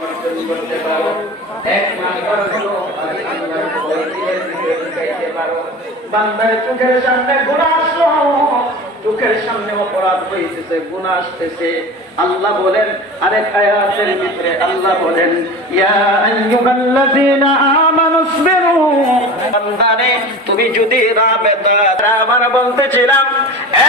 করতে পারো, এক নাম্বার হলো আল্লাহর ভয় দিলের ভিতরে ঢুকাইতে পারো। বান্দার চোখের সামনে গুনাহ আসলো, চোখের সামনে অপরাধ হইতেছে, গুনাহ আসতেছে, আল্লাহ বলেন আরেক আয়াতের ভিতরে, আল্লাহ বলেন ইয়া আইয়ুহাল্লাযীনা আমানুসবিরু, বান্দারে তুমি যদি আবার বলতেছিলাম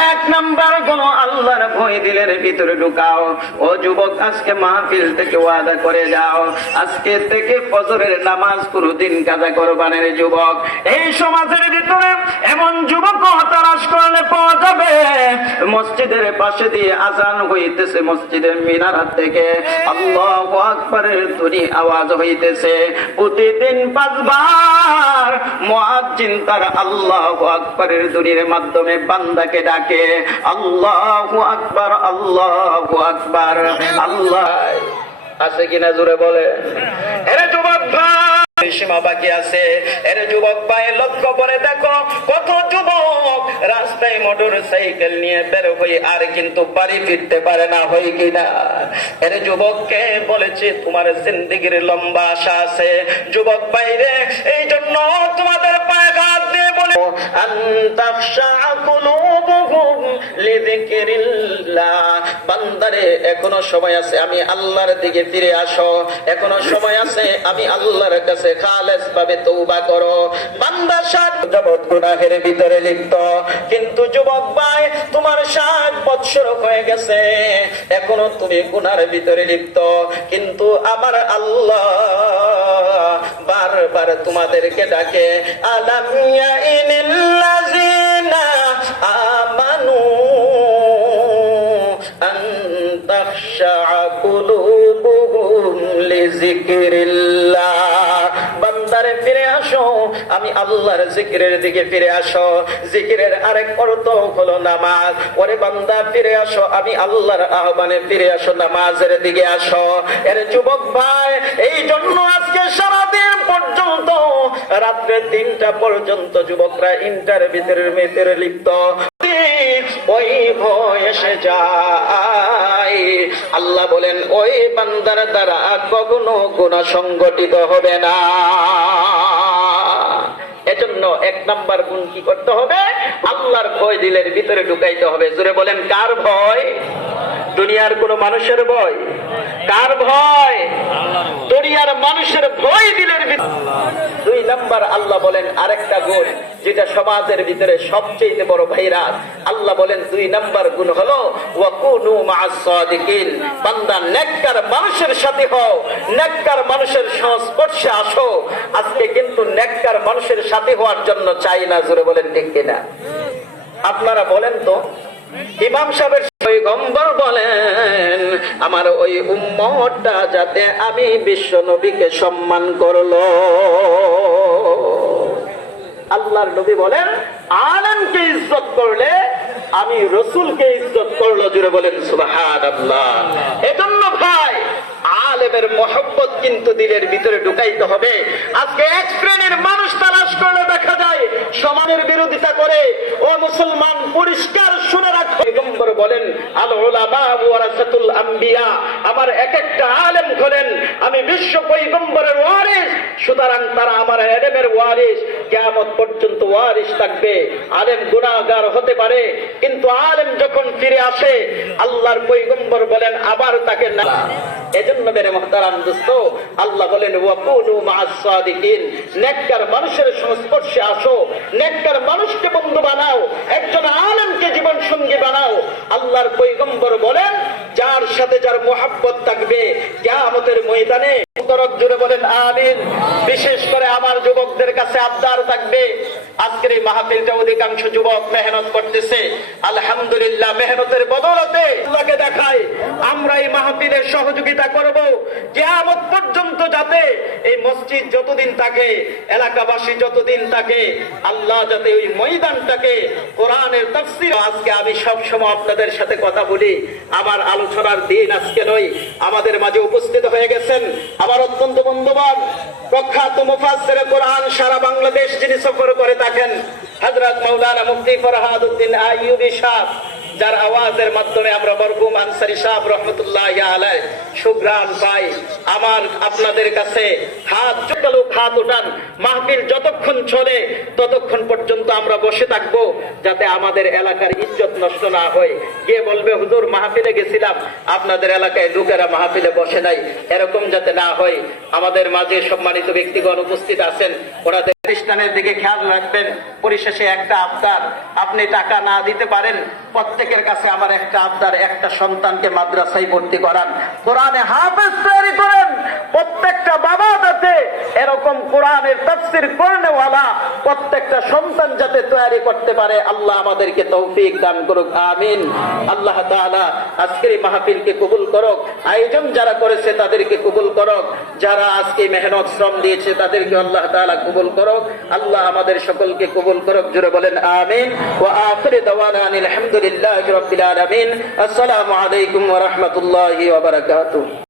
এক নাম্বার হলো আল্লাহর ভয় দিলের ভিতরে ঢুকাও। ও যুবক, আজকে মাহফিল থেকে ওয়াদা করে যাও, আজকে থেকে ফজরের নামাজ কোনদিন কাজা করবানের যুবক। এই সমাজের ভিতরে এমন যুবক তালাশ করলে পাওয়া যাবে, মসজিদের পাশে দিয়ে আজান হইতেছে, মসজিদের মিনার থেকে আল্লাহু আকবারের ধ্বনি আওয়াজ হইতেছে, প্রতিদিন 5 বার মুয়াজ্জিন তার আল্লাহু আকবারের ধ্বনির মাধ্যমে বান্দাকে ডাকে আল্লাহু আকবার, আল্লাহু আকবার। আল্লাহ আছে কিনা জোরে বলে। এরে যুবক ভাই, সীমা বাকি আছে। এর যুবক ভাই, লক্ষ্য করে দেখো কত যুবক রাস্তায় মোটর সাইকেল নিয়ে বের হয়ে আর কিন্তু বাড়ি ফিরতে পারে না, হয় কিনা? এর যুবককে বলেছে তোমার জিন্দেগির লম্বা আশা আছে। যুবক ভাইরে, এই জন্য তোমাদের পায়ে হাত দিয়ে বলে আনতাখশা কুলুবুহুম লিযিকরিল্লাহ, বান্দারে এখনো সময় আছে, আমি আল্লাহর দিকে ফিরে আসো, এখনো সময় আছে, আমি আল্লাহর কাছে খালেস ভাবে তওবা করো। বান্দা 60 যাবত গুনাহের ভিতরে লিপ্ত, কিন্তু যুবক ভাই তোমার 60 বছর হয়ে গেছে, এখনো তুমি গুনার ভিতরে লিপ্ত, কিন্তু আমার আল্লাহ বারবার তোমাদেরকে ডাকে আলাম ইয়াইনিল্লাযিনা আমানু আন তাখশা কুলুবুহুম লিযিকরিল্লাহ, বান্দারে ফিরে আসো, আমি আল্লাহর জিকিরের দিকে ফিরে আসো। জিকিরের আরেক অর্থ হলো নামাজ। ওরে বান্দা ফিরে আসো, আমি আল্লাহর আহ্বানে ফিরে আসো, নামাজের দিকে আসো। এর যুবক ভাই, এই জন্য আজকে সারাদিন পর্যন্ত রাত্রে 3টা পর্যন্ত যুবকরা ইন্টারভিউর ভিতরে লিপ্ত, ওই ভয় এসে যায়। আল্লাহ বলেন ওই বান্দার দ্বারা কখনো গুনাহ সংগঠিত হবে না। এজন্য 1 নাম্বার গুণ কি করতে হবে? আল্লাহর ভয় দিলের ভিতরে ঢুকাইতে হবে। জোরে বলেন কার ভয়? দুনিয়ার কোন মানুষের ভয়? কার ভয়? দুনিয়ার মানুষের ভয় দিলের ভিতরে। 2 নাম্বার আল্লাহ বলেন আরেকটা গুণ, যেটা সমাজের ভিতরে সবচেয়ে বড় ভাইরাস। আল্লাহ বলেন 2 নাম্বার গুণ হলো ওয়াকুনু মা'আস সাদিকিন, বান্দা নেককার মানুষের সাথে হও, নেককার মানুষের সংস্পর্শে আসো। আজকে কিন্তু নেককার মানুষের সাথে হওয়ার জন্য চাই না। জোরে বলেন ঠিক কিনা? আপনারা বলেন তো। ইমাম সাহেবের পয়গম্বর বলেন আমার ওই উম্মতটা যাতে আমি বিশ্ব নবীকে সম্মান করলো। আল্লাহর নবী বলেন আলেমকে ইজ্জত করলে আমি রাসূলকে ইজ্জত করলো। জুড়ে বলেন সুবহানাল্লাহ। এজন্য ভাই আলেমের মহব্বত কিন্তু দিলের ভিতরে ঢুকাইতে হবে। আজকে এক শ্রেণীর মানুষ তালাশ করলে দেখা যায় সমানের বিরোধিতা করে। ও মুসলমান, পরিষ্কার শুনে রাখো, পয়গম্বর বলেন আল উলামা ওয়ারাসাতুল আম্বিয়া, আমার এক একটা আলেম হলেন আমি বিশ্ব পয়গম্বরের ওয়ারিস, সুতরাং তারা আমার আলেমের ওয়ারিস, কিয়ামত পর্যন্ত ওয়ারিস থাকবে। আলেম গুনাহগার হতে পারে, কিন্তু আলেম যখন ফিরে আসে আল্লাহর পয়গম্বর বলেন আবার তাকে না। এজন্য মেরে মুহতারাম দোস্ত, আল্লাহ বলেন ওয়াকুনু মা'আস সাদিকিন, নেককার মানুষের সংস্পর্শে আসো, নেককার মানুষকে বন্ধু বানাও, একজন আলেমকে জীবন সঙ্গী বানাও। আল্লাহর পয়গম্বর বলেন যার সাথে যার মুহাব্বত থাকবে কিয়ামতের ময়দানে তরক। জুড়ে বলেন আমিন। বিশেষ করে আমার যুবকদের কাছে আবদার থাকবে, আজকের এই মাহফিলটা অধিকাংশ যুবক মেহনত করতেছে, আলহামদুলিল্লাহ মেহনতের বদৌলতে আল্লাহকে দেখায় আমরা এই মাহফিলের সহযোগিতা করব। কিয়ামত পর্যন্ত যাতে এই মসজিদ যতদিন থাকে, এলাকাবাসী যতদিন থাকে, আল্লাহ যাতে ওই ময়দানটাকে কোরআনের তাফসীর। আজকে আমি সব সময় আপনাদের সাথে কথা বলি, আমার আলোচনার দিন আজকে নয়, আমাদের মাঝে উপস্থিত হয়ে গেছেন আমার অত্যন্ত বন্ধুবান প্রখ্যাত মুফাসসির কোরআন সারা বাংলাদেশ যিনি সফর করে থাকেন হযরত মাওলানা মুফতি ফরহাদ উদ্দিন আইয়ুবী সাহেব। যার আওয়াজের মাধ্যমে আমরা মরহুম আনসারী সাহেব রহমতুল্লাহি আলাইহি সুঘ্রাণ পাই। আমার আপনাদের কাছে হাত উঠান, মাহফিল যতক্ষণ চলে ততক্ষণ পর্যন্ত আমরা বসে থাকবো, যাতে আমাদের এলাকার ইজ্জত নষ্ট না হয়। কে বলবে হুজুর মাহফিলে গেছিলাম, আপনাদের এলাকায় লোকেরা মাহফিলে বসে নাই, এরকম যাতে না হয়। আমাদের মাঝে সম্মানিত ব্যক্তিগণ উপস্থিত আছেন, ওরা খ্রিস্টানের দিকে খেয়াল রাখবেন। পরিশেষে একটা আবদার, আপনি টাকা না দিতে পারেন, প্রত্যেকের কাছে আমার একটা আবদার, একটা সন্তানকে মাদ্রাসায় ভর্তি করান, কোরআনে হাফেজ তৈরি করেন। প্রত্যেকটা বাবা যাতে এরকম কোরআনের তাফসীর করনেওয়ালা প্রত্যেকটা সন্তান যাতে তৈরি করতে পারে, আল্লাহ আমাদেরকে তৌফিক দান করুক, আমিন। আল্লাহ তাআলা আজকের এই মাহফিলকে কবুল করুক, আয়োজন যারা করেছে তাদেরকে কবুল করুক, যারা আজকে মেহনত শ্রম দিয়েছে তাদেরকে আল্লাহ তাআলা কবুল করুক। আল্লাহ আমাদের সকলকে কবুল করুক, জোরে বলেন আমিন। ওয়া আখিরু দাওয়ানা আলহামদুলিল্লাহি রাব্বিল আলামিন। আসসালামু আলাইকুম ওয়া রাহমাতুল্লাহি ওয়া বারাকাতুহু।